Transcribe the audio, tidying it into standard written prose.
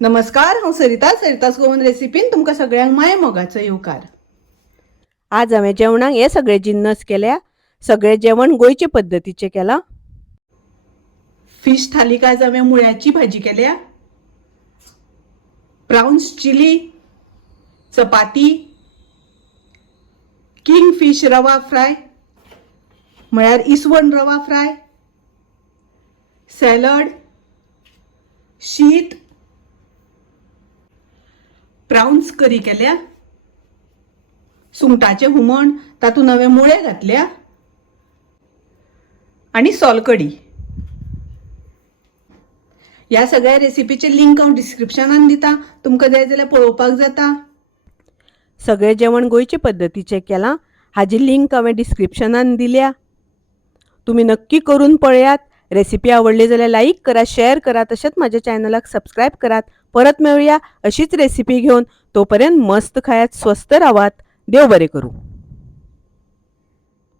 नमस्कार, हांव सरितास गोवन रेसिपीन तुमकां सगळ्यांक माय मोगाचो येवकार। आज हांवें जेवणाक हे सगळे जिन्नस केल्या। सगळे जेवण गोंयचे पद्दतीचे केलां। फिश थालीक आज हांवें मुळ्याची भाजी केल्या, प्राउन्स चिली, चपाती, किंग फिश रवा फ्राय म्हळ्यार इसवण रवा फ्राय, सॅलड, शीत, प्राउन्स करी केल्या, सुंगटाचे हुमण तातूंत हांवें मुळे घातल्या आणि सोलकडी। ह्या सगळ्या रेसिपीचे लिंक हांव डिस्क्रिप्शनान दिता, तुमकां जाय जाल्यार पळोवपाक जाता। सगळे जेवण गोंयचे पद्दतीचे केलां। हाजी लिंक हांवें डिस्क्रिप्शनान दिल्या। तुम्ही नक्की करून पळयात। रेसिपी आवडली जाल्यार लाईक करा, शेअर करा, तशेंच माझ्या चॅनलाक सबस्क्राईब करात। परत मेळुया अशीच रेसिपी घेऊन। तोपर्यंत मस्त खायात, स्वस्त रावात। देव बरें करूं।